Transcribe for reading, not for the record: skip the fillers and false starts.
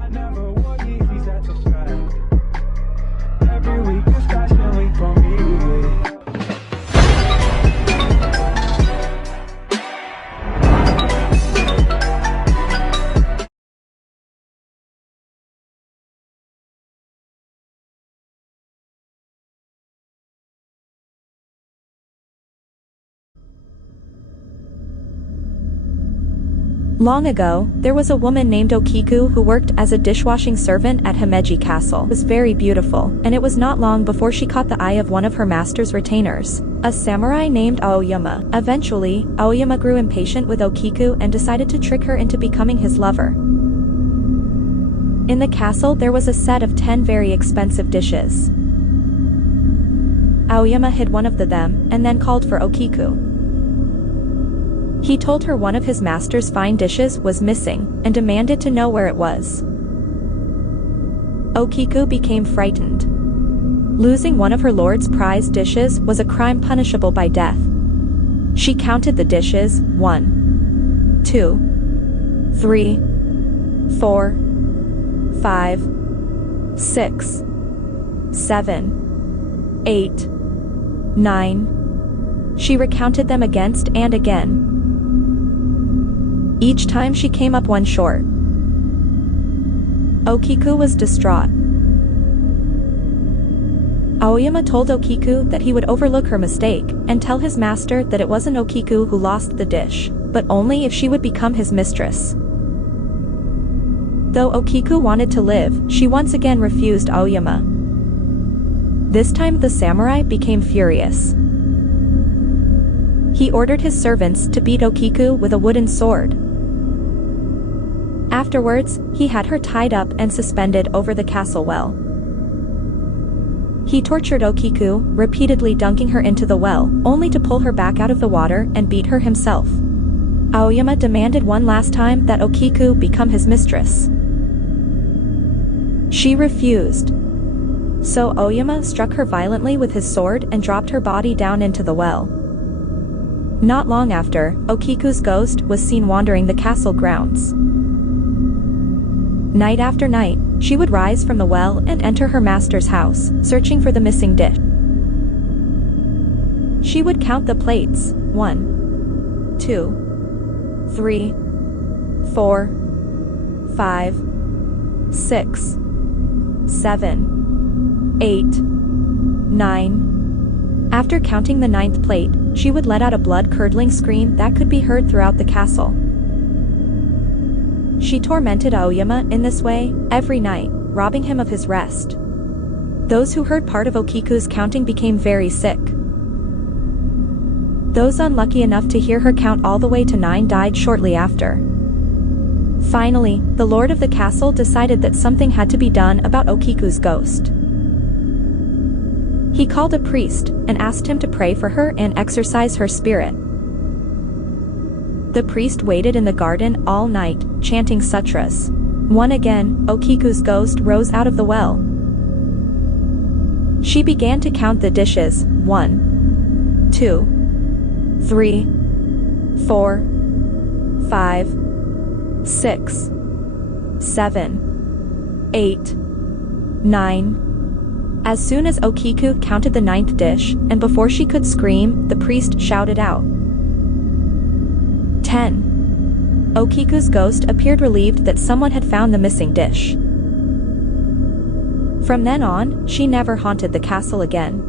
I never wore Yeezys at the fair. Every week is fashion week for me. Long ago, there was a woman named Okiku who worked as a dishwashing servant at Himeji Castle. It was very beautiful, and it was not long before she caught the eye of one of her master's retainers, a samurai named Aoyama. Eventually, Aoyama grew impatient with Okiku and decided to trick her into becoming his lover. In the castle there was a set of 10 very expensive dishes. Aoyama hid one of them, and then called for Okiku. He told her one of his master's fine dishes was missing, and demanded to know where it was. Okiku became frightened. Losing one of her lord's prized dishes was a crime punishable by death. She counted the dishes: 1, 2, 3, 4, 5, 6, 7, 8, 9. She recounted them again and again. Each time she came up one short. Okiku was distraught. Aoyama told Okiku that he would overlook her mistake and tell his master that it wasn't Okiku who lost the dish, but only if she would become his mistress. Though Okiku wanted to live, she once again refused Aoyama. This time the samurai became furious. He ordered his servants to beat Okiku with a wooden sword. Afterwards, he had her tied up and suspended over the castle well. He tortured Okiku, repeatedly dunking her into the well, only to pull her back out of the water and beat her himself. Aoyama demanded one last time that Okiku become his mistress. She refused. So Aoyama struck her violently with his sword and dropped her body down into the well. Not long after, Okiku's ghost was seen wandering the castle grounds. Night after night, she would rise from the well and enter her master's house, searching for the missing dish. She would count the plates: 1, 2, 3, 4, 5, 6, 7, 8, 9. After counting the 9th plate, she would let out a blood-curdling scream that could be heard throughout the castle. She tormented Aoyama in this way every night, robbing him of his rest. Those who heard part of Okiku's counting became very sick. Those unlucky enough to hear her count all the way to 9 died shortly after. Finally, the lord of the castle decided that something had to be done about Okiku's ghost. He called a priest and asked him to pray for her and exorcise her spirit. The priest waited in the garden all night, chanting sutras. Once again, Okiku's ghost rose out of the well. She began to count the dishes: 1, 2, 3, 4, 5, 6, 7, 8, 9. As soon as Okiku counted the 9th dish, and before she could scream, the priest shouted out, 10. Okiku's ghost appeared relieved that someone had found the missing dish. From then on, she never haunted the castle again.